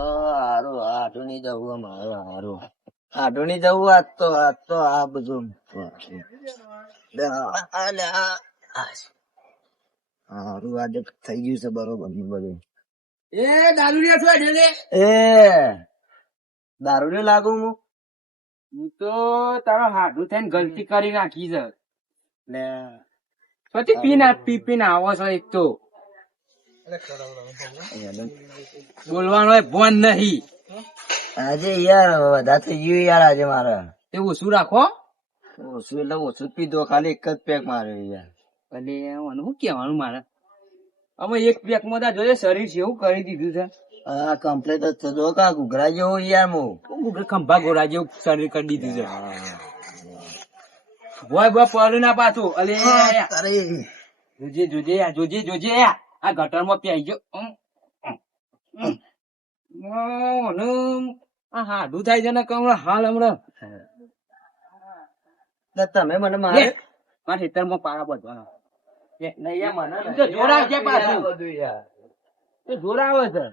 હારું આટું નહીં જવું અમારે હારું આટું નહીં જવું આજ તો આજ તો આ બધું. હારું આજે થઈ ગયું છે બરોબર બધું એ દારૂડિયા છો એટલે એ દારૂ લાગુ હું હું તો તારો હાડું થઈને ગલતી કરી નાખી છે ને પછી પીન પી પીને આવો છો એક તો બોલવાનો બોન નહીં આજે યાર વધારે થઈ ગયું યાર આજે મારે તે ઓછું રાખો ઓછું એટલે ઓછું પીધો ખાલી એક જ પેક માર્યો યાર એટલે શું કહેવાનું મારે અમે એક પેકમાં તા જોઈએ શરીર છે એવું કરી દીધું છે હા કમ્પ્લેટ જ થતો કા ઘૂઘરા જેવો યાર મો ખંભા ઘોડા જેવું શરીર કરી દીધું છે હોય બોય પડ્યું ના પાછું અલે જોજે જોજે જોજે જોજે આ ગટરમાં પ્યાઈ ગયો. આ હાડું થાય છે ને હમણાં હાલ હમણાં. તમે મને મારે મારા ખેતરમાં પારા બધવાના જોરાવ છે પાછું. જોરાવે છે.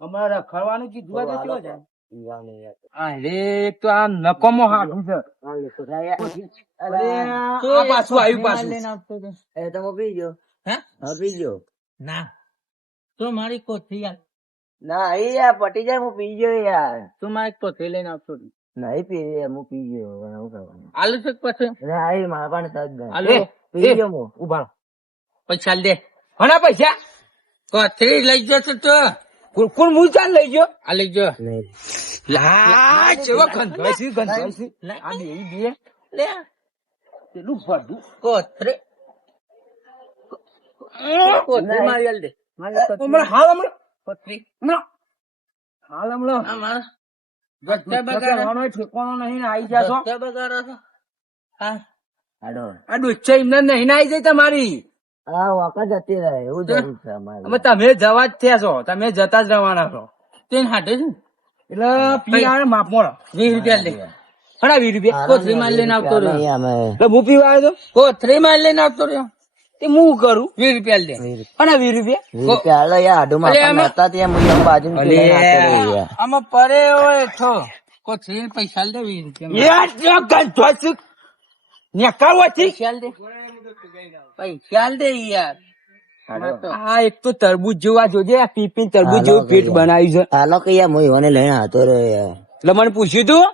અમારે ખરવાનું કીધું તો કેવો છે? તો આ નકોમો હાડું. અરે પાછું આવ્યું પાછું. એ તો પી ગયો હે? પી ગયો ના. તો મારી કોઠી યાર. ના એ યાર પટી જાય હું પી ગયો યાર. તું મારી કોઠી લઈને આવતો નહીં પી હું પી ગયો હવે કરવાનું આલુ છે પછી? ના એ મારા પાસે તજ નહીં. પી ગયો હું. ઊભા પૈસા દે. ઘણા પૈસા? લઈ જતો તો. હું ચાલ લઈ ગયો? આ લઈ ગયો લા ચેવો ગંધવાસી ગંધવાસી આ બે બે. લે. પેલું ભરતું કોથળી કોથળી મારી દે હમણાં હાલ હમણાં કોથળી હમણાં હાલ હમણાં ગટ્ટા ઠેકાણો નહીં ને જાશો આ ડોચ્ચા એમને નહીં ને જાય તમારી જતી રહે એવું જરૂર છે અમારે તમે જવા જ થયા છો તમે જતા જ રહેવાના છો તેને હાટે છે ને? એટલે પીવા માપ મોડો વીસ રૂપિયા લે ખરા વીસ રૂપિયા કોથરી માલ લઈને આવતો રહ્યો નહીં અમે એટલે હું પીવા આવ્યો તો કોથળી માલ લઈને આવતો રહ્યો તે હું કરું વીસ રૂપિયા લે. અને વીસ રૂપિયા? હાલો યાર હાડું માં આમાં- હતા ત્યાં હું બાજુ આમાં પરે હોય તો. કોથળી પૈસા લે વીસ રૂપિયા યાર જો ગંધો નેકાવો છે. પૈસા દે પૈસા દે યાર. આ એક તો તરબૂજ જેવા જોજે પીપી તરબૂજ જેવું પેટ બનાવ્યું છે. હાલો કે યાર લઈને આવતો રહ્યો યાર. એટલે મને પૂછ્યું તું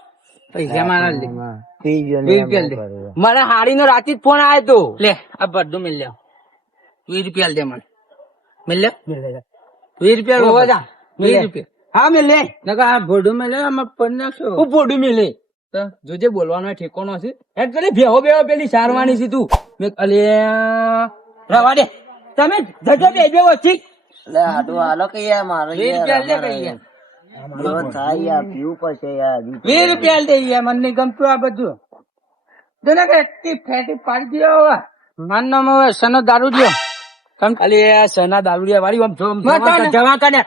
પૈસા મારા લે. પી ગયો ને વીસ એમ રૂપિયા હું લે. કરું? મારા હાડી નો રાતી ફોન આવ્યો તો. લે આ બધું મિલ લે. વીસ રૂપિયા દે મને. મિલ લે. વીસ રૂપિયા રોવા જા વીસ રૂપિયા. હા મેં લે. નકા આ ભોડું મિલે આમાં પડી નાખશો. હું ભોડું મેં લે. જોજે બોલવાનો ઠેકોનો છે. હેડ પેલી ભેહો બેહો પેલી સારવાની છે તું. મેં અલે રવા દે. તમે જજો બે બે વચ્ચે. લે હાડું હાલો કે યાર મારે વીસ રૂપિયા લે અમારે કઈ યાર. જો થાય યાર પીવું પડશે યાર વીસ રૂપિયા દે યાર મને ગમતું આ બધું. જોને કે એકટી ફેટી પાડી દો હવે. મારું નામ હવે સનો દારૂડિયો. તમ ખાલી આ સના દારૂડિયા વાળી આમ જો જવા કાઢે.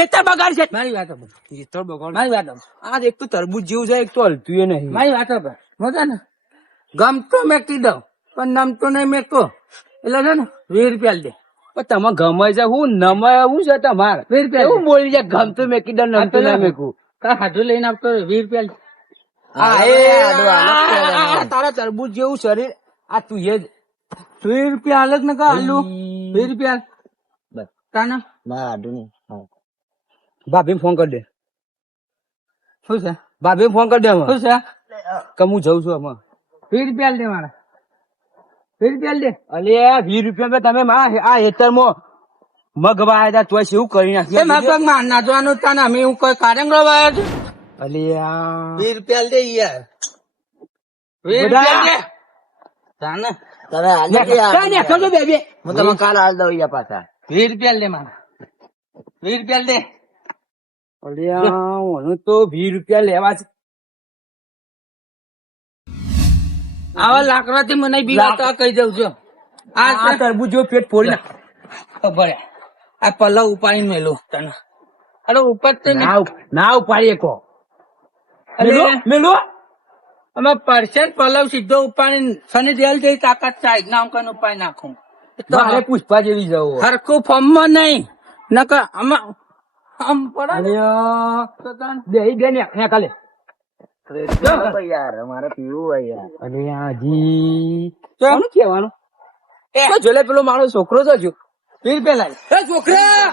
હેતર બગાડ છે. મારી વાત બગાડ. મારી વાત આ એક તો તરબૂજ જેવું છે એક તો હલતું નહીં. મારી વાત. મજા ને. ગમતો મેકી દઉં પણ નમતો નહીં મેકતો એટલે છે ને વીસ રૂપિયા દે. તમે ગમે છે હું નમે હું છે તમારે. વીર રૂપિયા હું બોલી જાય ગમતું મેકી કીધું નમતું ના મેકું. હાથું લઈને આપતો વીર રૂપિયા તારા તરબૂજ જેવું શરીર. આ તું એ વીર રૂપિયા અલગ ને કા આલુ વીર રૂપિયા બસ. તાના? ના હાડું નહીં. ભાભી ફોન કરી દે. શું છે? ભાભી ફોન કરી દે શું છે? કે હું જઉં છું આમાં વીર રૂપિયા દે મારા. વીસ રૂપિયા દે અલે વીસ રૂપિયા તમે મારા આ હેતરમાં મગવા આવ્યા તોય શું કરી નાખ્યું? મારા પગમાં નાચવાનું તાને અમે હું કોઈ છે અલે વીસ રૂપિયા દે યાર. વીસ રૂપિયા દે તાને તમે હાલ યાર? બે બે. હું કાલ આલ દઉં યાર પાછા. વીસ રૂપિયા લે મારા. વીસ રૂપિયા લે અલ્યા ઓનું તો વીસ રૂપિયા લેવા છે આવા લાકડા થી મને બી વાત કહી દઉં છું. આ તરબૂજ જો પેટ ફોડી નાખ. ખબર આ પલ્લા ઉપાડી મેલો તને. અરે ઉપર તો ના ઉપાડીએ કો. મેલો મેલો અમે પરસેન્ટ પલ્લવ સીધો ઉપાડી શનિ દેલ જેવી તાકાત છે ના હું કઈ ઉપાય નાખું. તો પુષ્પા જેવી જવું હરખું ફોર્મમાં નહીં. નકર આમાં આમ પડે દે બે ને ને કાલે યાર મારે પીવું હોય યાર. અરે હાજી કોણ કહેવાનું? તો જોલે પેલો મારો છોકરો તો જો. પેલા એ છોકરા!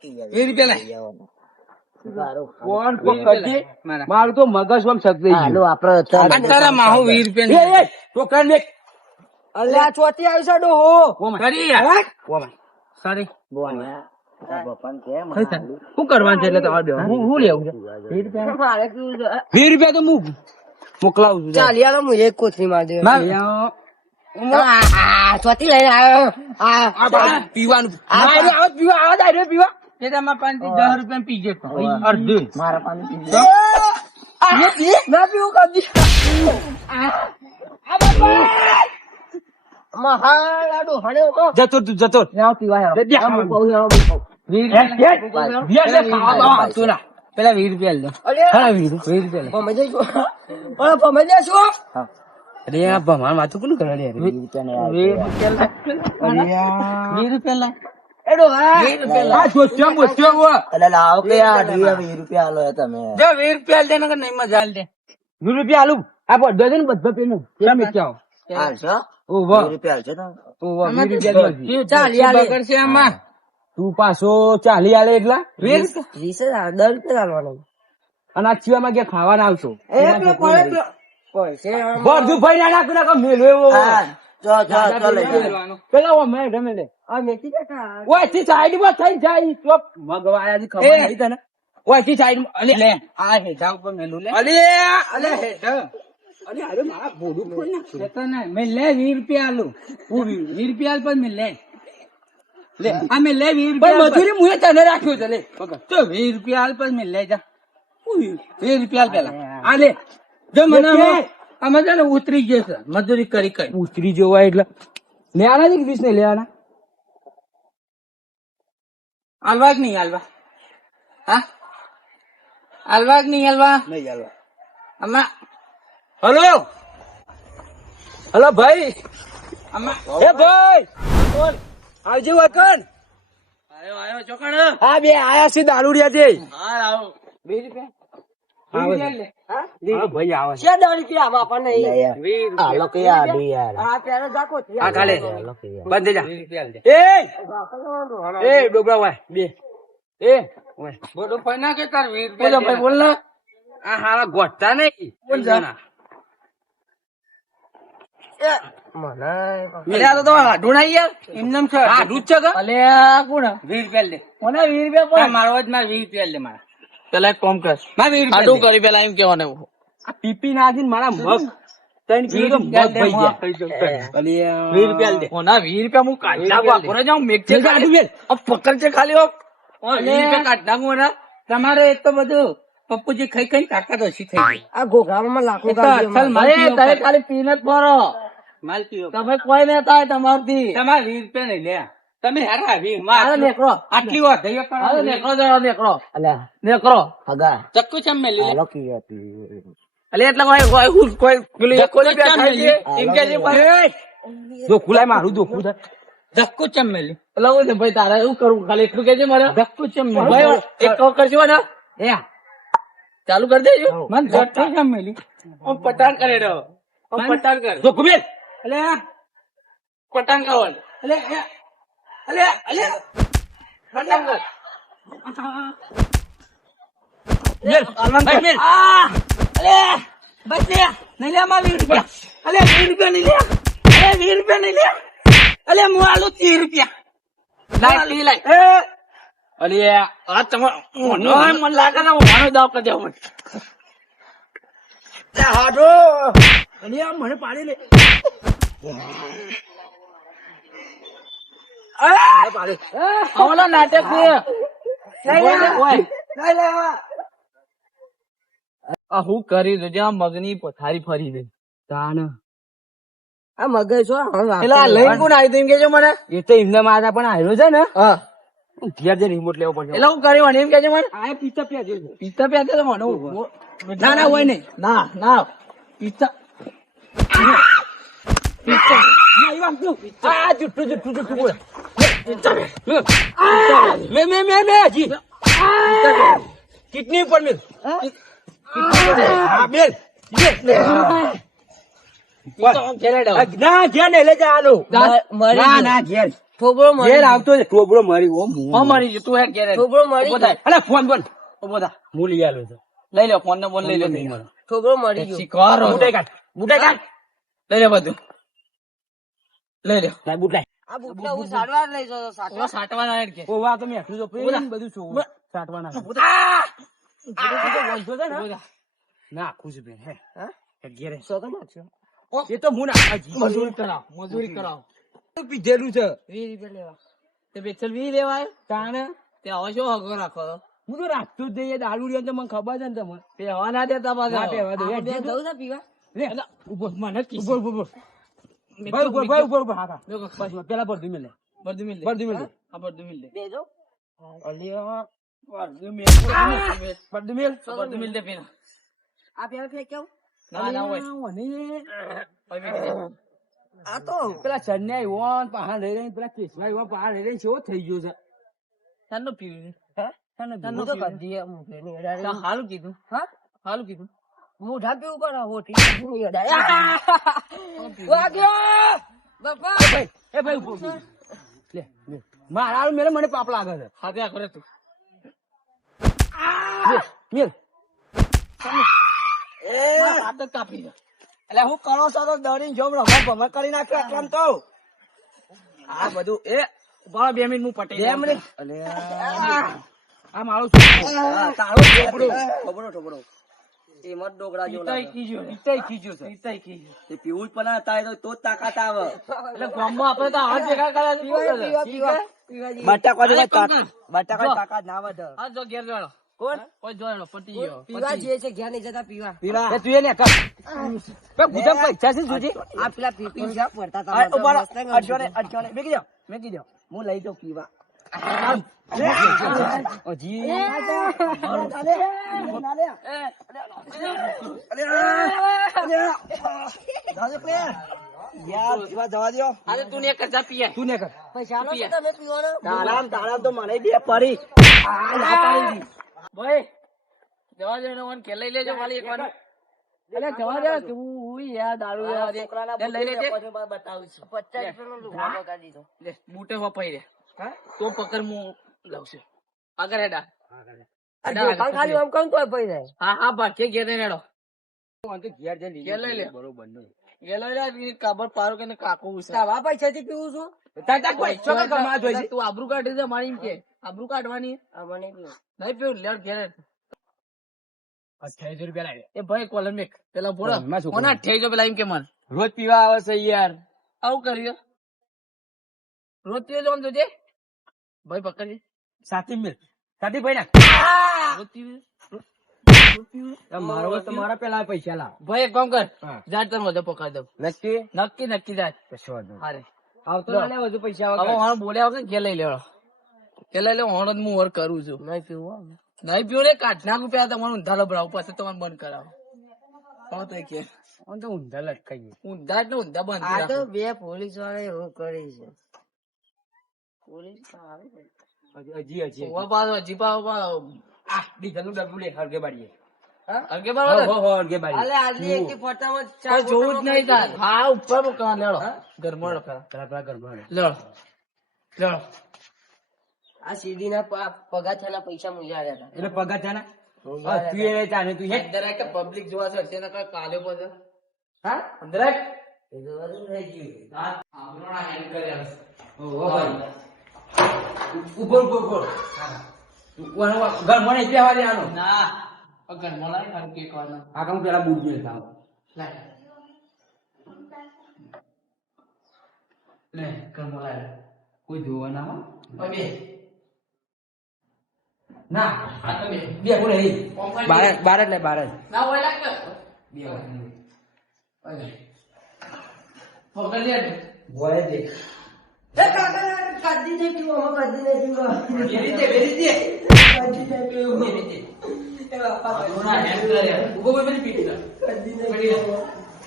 કી. પેલા મારું. મગજ આમ સગઈ હાલો આપડે. અંતરા માહુ વીર પેન છોકરા ને અલે આ ચોથી આવી છે ડોહો કરી સારી. બોલ શું કરવાનું છે એટલે તમારે બેવાનું? હું હું લેવું છે. વીસ રૂપિયા? તો હું મોકલાવું છું ચાલ હું એક કોથળી માર દે ચોથી લઈને આવ્યો. આ આ બા- પીવાનું. પીવા આવો દાયરો પીવા. તમારા દસ રૂપિયા મારા પાણી ના પીવું કદી હણ્યો જતો તું જતો. ના છું. પેલા વીસ રૂપિયા હા વીસ વીસ રૂપિયા. લે. ભમે જઈશું. ઓલા ભમે જઈશું. અરે આ ભમાણ વાતું કોનું કરે રે વીસ રૂપિયા લે. રૂપિયા એડો, હા. આ જોચ્યો અલા લાવો કે આ વીસ વીસ રૂપિયા આલો તમે. જો વીસ રૂપિયા દે નકર નહીં મજા આલ. દે વીસ રૂપિયા આલું. આ બધો છે ને બધો? ઓ વાહ વીસ રૂપિયા? ઓ વાહ બગડશે આમાં? તું પાછો ચાલી આલે એટલા? વીસ વીસ જ રૂપિયા. અને આ ચીવામાં ક્યાં ખાવાના આવશો. પૈસે ભાઈ ના નાખું નાખો મેલો એવો. હા, જો, જો, જો લઈ જાઓ. પેલા ઓ મેં લે. આ મેથી કાકા. ઓયથી સાઈડમાં થઈ જાય. તો મગવાળાથી ખબર નહીં તને? ઓય સાઈડ અલે લે આ હેઠા ઉપર મેલું લે. અલે અલે હેઠા. અલે અરે મારા બોડું ખોલ નાખ્યું મેં લે 20 રૂપિયા આલું. હું 20 રૂપિયા પર મેં લે. લે. આ લે 20 રૂપિયા મજૂરી મુએ તને રાખ્યો છે લે તો 20 રૂપિયા આલ પર મેં લે જા. 20 રૂપિયા આલ પેલા? આ લે. જો મને આમાં- આમાં છે ને ઉતરી જશે મજૂરી કરી કઈ ઉતરી જોવા એટલે. લેવાના છે કે વીસ ને લેવાના હાલવા નહીં હાલવા હા? હાલવા નહીં હાલવા નહીં હાલવા અમા હલો? હલો ભાઈ. અમા એ ભાઈ. આવજે વકન આયો આયો ચોકણ હા બે આયા છે દારૂડિયા છે હા આવો. બે રૂપિયા? આવે ભાઈ આવે છે. છે દસ રૂપિયા આમાં આપણને નહીં. વીસ હાલો કે આ દે યાર. આ પેલો જાકો આ ખાલે હાલો કે યાર. બંધ જા. એ! એ ડોબરા વાય બે. એ ઓય બોલો ભાઈ ના કે તાર વીર બોલ ના. આ હારા ગોઠતા નહીં. બોલ જા. પીપી નાખીને મારા મગ નાખું તમારે એક તો બધું પપ્પુજી ખાઈ ખાઈ તાકાત ઓછી થઈ ગઈ. આ ગોગામાં લાખો ખાલી પીને જ ફરો તમે કોઈ ને થાય તમારથી. તમારે વીસ રૂપિયા નહીં લે. તમે હેરા વી મારે નેકરો આટલી વાર થઈ હાલો નેકરો જરા નેકરો અલે નેકરો હગા ચક્કુ ચમ મેલી હાલો કે હતી અલે એટલે કોઈ કોઈ હું- કોઈ ખુલી કોલી બે ખાઈ લે એમ કે જે જો ખુલાય મારું જો ખુદ ધક્કો ચમ મેલી. એટલે હું ને ભાઈ તારે એવું કરવું ખાલી એટલું કેજે મારે. ધક્કો ચમ મેલી. ભાઈ એક કામ કરજો ને. એ ચાલુ કરી દેજો. મને ધક્કો ચમ મેલી. હું પટાણ કરે રહ્યો હું પટાણ કર. જો કુબેર. અલે કરવાનું અલે એ- અલે અલે કર મેલ ભાઈ મેલ આ અલે બસ લે નહીં લે માં વીસ રૂપિયા અલે વીસ રૂપિયા નહીં લે અલે વીસ રૂપિયા નહીં લે અલે હું આલું ત્રીસ રૂપિયા લાઈ લી લાઈ એ અલે આ તમે મોનો મને લાગે ને હું મોનો દાવ કરી દેવું હાડો અલે મને પાડી લે આવલા નાટક આ હું કરી દઉં જ્યાં મગની પથારી ફરી દે. તાન. આ મગજ છો આ લઈને કોણ આવ્યું એમ કેજો મને? એ તો એમને મારા પણ આવ્યો છે ને? હા. ઘેર જઈને રિમોટ લેવો પડશે. એટલે હું કરી મને એમ કેજો મને? આ પિત્તા પ્યા પિત્તા પ્યા તો મને ના ના હોય ના ના. પિત્તા પિત્તા આ જુઠ્ઠું જુઠ્ઠું જુઠ્ઠું બોલ મેં મેં મેં મેં હજી કિડની ઉપર મેલ જા બોલ લઈ લો ફોન ને ફોન લઈ લો તમે. મરી ગયો લઈ લો બધું લઈ લો લાય બુટાઈ આ બુટલા હું સારવાર લઈ જતો સાચો. ઓલા સાટવાના કે. ઓ વાહ તમે આટલું તો પ્રેમ બધું છો. સાટવાના. ના? ખુશ બેન હે. હે? ઘેરે. સોગંદ નાખશો? એ તો હું ના મજૂરી કરાવ મજૂરી કરાવ. પીધેલું છે. વીસ રૂપિયા લેવા. તે બેચલ વી લેવાય? તાણે? તે હવે શું હગો રાખો? હું તો રાખતો જ નહીં દારૂ રહ્યો મને ખબર છે ને તમને. તે હવા ના દેતા પાછા. દો. પીવા? લે. ઊભો મને જ ઊભો, ઊભો, ભાઈ, ઊભો, ભાઈ. હા, બસ, પેલા મેલે. મિલ હા, મિલ અલ્યા, મિલ, મિલ. મેલ. પેલા. આ પેલા ફેંક્યો ના ના હોય. આ તો. પેલા ચન્યા વોન પહાડ લઈ રહી પેલા કેશવા વોન પહાડ લઈ રહીને કેવો થઈ ગયો છે? શાનું પીવું છે? હે? તો કદી હાલું કીધું. હા? હાલું કીધું. મોઢા પીવું પડે હોઠી વાગ્યો બાપા! એ ભાઈ ઊભો, ઊભો. લે લે. મારા હારું મને પાપ લાગે છે. હાથે કરે તું. મેલ, મેલ. હાથ કાપી દે. એટલે હું કણો છો તો દોડીને જોમ રમો ભમર કરી નાખ્યો એટલામ તો. આ બધું એ ઊભા બે મિનિટ હું પટેલ બે આ મારો છોકરું. તારું ઠોબરો. એ મત ડોગરા લાગે. કીજો ને. ઈતાઈ છે. ઈતાઈ કીજો. એ પીવું પણ તારે તો તો જ તાકાત આવે એટલે ગામમાં આપણે તો હાથ ભેગા કર્યા છે, શું કરે? પીવા પીવા પીવા જઈએ. બટાકા અરે કંકણ. તાકાત ના વધે આ જો ઘેર જોડો. કોણ કોઈ જોડો, પતી ગયો. પીવા પતી. છે ઘેર નહીં જતા પીવા પીવા તું એને કર બે ગુદામ પૈસા છે સુજી આ પેલા પીપી છે પડતા આ હતા ઊભા રહો. મસ્ત એમ અડચો ને, અડચો ને. મેકી દો, મેકી દો. હું લઈ જાઉં પીવા જવા દ્યો. આજે તું ને કરતા પીએ. તું ને કર પૈસા તમે પીવાનો તારામ તારામ તો મને બે પડી આ ના પાડી દી. ભાઈ, જવા દે ને, કે લઈ લેજો ખાલી એક વાર. એટલે જવા દે, તું યાર દારૂ લેવા દે. લે, લઈ લેજે. બતાવું છું પચાસ રૂપિયાનો દીધો બૂટે વપાઈ રે. હા? તો પકડ હું લઉં છું. આગળ હેડા. ખાલી આમ કહું તોય પડી જાય હા હા ભાગ્ય ઘેર લઈને હેડો. હું તો ઘેર જઈને લઈ લે. બરોબર નહીં. ગેલો કાબર પારો કે કાકો ઉસે. તારા પૈસાથી પીવું છું તાર તાર કોઈ ચોક્કસ કમાવા તું આબરૂ કાઢી દે મારી કે આબરૂ કાઢવાની મને પીવું નહીં પીવું લે ઘેર હેડ. રૂપિયા લાગે એ ભાઈ કોલમ મેક પેલા માં કોના ઠેઈ પેલા એમ કે મન રોજ પીવા આવે છે યાર આવું કર્યું રોજ પીવા જો આમ જોજે ભાઈ પકડી સાથી મિલ. સાથી ભાઈ ના. મારો તો પેલા પૈસા લાવ. ભાઈ એક કામ કર. જાત તને વધુ પકડી દઉં. નક્કી? નક્કી નક્કી જાત કશો હારે. આવતો ના વધુ પૈસા હવે હું બોલ્યા વગર ઘેર લઈ લેવાનો ઘેર લઈ લે હું હું ઓર કરું છું. નહીં પીવું નહીં પીવું ને કાઢના રૂપિયા તમારે ઊંધા પછી તમારે બંધ કરાવો. કોણ તો કે તો ઊંધા લટકાઈએ. ઊંધા એટલે ઊંધા બંધ આ તો બે પોલીસવાળા એવું કરી છે. હજી હજી હજી ઊભા પાછો, હજી પાછો, પાછો. આ ડીઝલનું લે હરગે બાડીએ હા? હરકે હો, હો, હો, હરગે બાડીએ. અલે આજની એક ફોટામાં ચાર જોવું જ નહીં તાર. હા ઉપર મૂકવા લેડો. ઘરમાં લેડો. પેલા પેલા ઘરમાં લેડો. લેડો. આ સીડીના પ- પગાથાના પૈસા મુંજા આવ્યા હતા. એટલે પગાર થાય તું એ ચાલે તું અંદર કે પબ્લિક જોવા છે તેને કઈ કાલે પછી. હા? અંદર એ તો રહી ગયું. આપણો ના કર્યા. ઓહો, ભાઈ. ઉપર ઉપર ઊભો કહેવા દેવાનું. ના આ ઘરમાં લાય હરકે કરવાનો. આ કામ પેલા બુટ જોઈએ ખાવ. લે ઘરમાં લાય કોઈ જોવા ના હો. બે ના આ તો બે બે બોલે બાર બારે બાર જ લે બાર ના હોય લાગ બે હોય. પકડ લે ને. દે. એ કાકા કાઢી નહીં પીવું અમે કાઢી નહીં પીવું. બે રીતે, એ રીતે. કાઢી નહીં પીવું. બે રીતે. એ બાપા આપણો ના હેન્ડ ઊભો ઊભો પેલી પીટી લે. નહીં પીવું.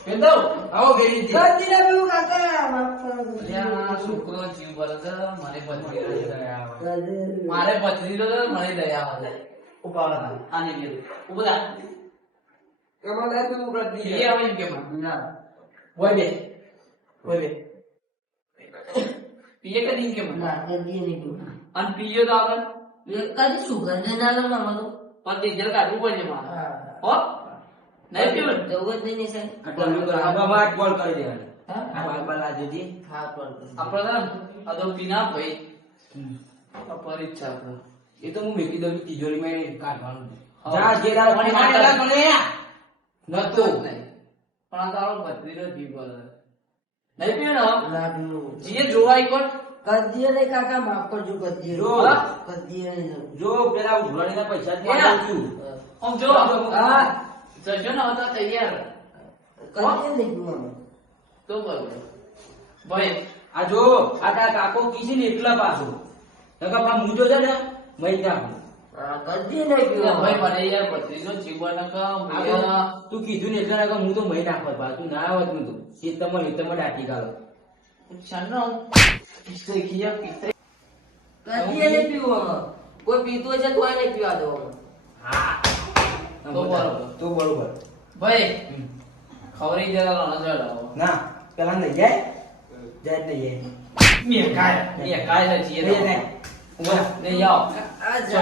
પેલો આવો ગેરી કદી ને પીવું કાકા. માફ છોકરો જીવ બળે મને પથરી દયા આવે. મારે પથરી મને દયા આવે. ઊભા આને. લે તું કદી એ આવે ના. પીએ કે નહીં કે મને ના, કદી નહીં પીવું. અને પીએ તો આગળ એ સુગંધ ના લે મામા તો. પણ ડીઝલ કાઢવું પડશે મારે હો નહીં પીવું જવું જ નહીં સાહેબ. આમાં વાત કોલ કરી દેવાની હા? આ બાબા લાજો હા, પણ. આપણે છે ને આ તો પીના ભાઈ પરીક્ષા એ તો હું મેકી દઉં તિજોરી માં કાઢવાનું જા જે દાડો પણ મને માતા- મને નતો પણ આ તારો ભત્રીજો જીવ બળે. નહીં. જીએ જોવા કોણ? કાકા માફ કરજો કદી જો. કદી જો પેલા ઉઘરાણીના પૈસા જ છું. આમ જો. હા. જજો ને હવે તૈયાર. કદી નહીં પીવું તો બરોબર. ભાઈ. આ જો આ કાકો કીધી ને એટલા પાછો. નકર પણ હું છે ને મહી નાખું હા, કદી નહીં પીવું ભાઈ મને યાર ભત્રીજો જીવ બળે કે આ મેં તો તું કીધું ને એટલા હું તો મહી નાખવા પા તું ના આવત હું તો ચિત્તમાં હિતમાં ડાકી ગાલો શાનો પિસ્તે ખીયા પિસ્તે કદી નહીં પીવું કોઈ પીતું હશે તોય નહીં પીવા દો હા. તો બરોબર. તો બરોબર. ભાઈ. ખવરી જરા નજર ના પેલા નહીં જાય. જાય નહીં મે કાય મેં કાય છે જીએ જાઓ. આ. જો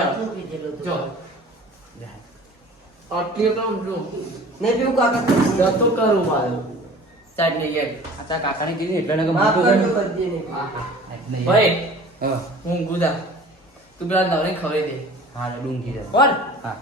તો જો. પીવું કાકા કદી. કરું મારું. સાઈડ ને એક આ કાકાને એટલે માફ કરજો. ભાઈ હું. ગુદા તું પેલા નવરે ખવડી દે. હા ડુંગી દે કોણ હા.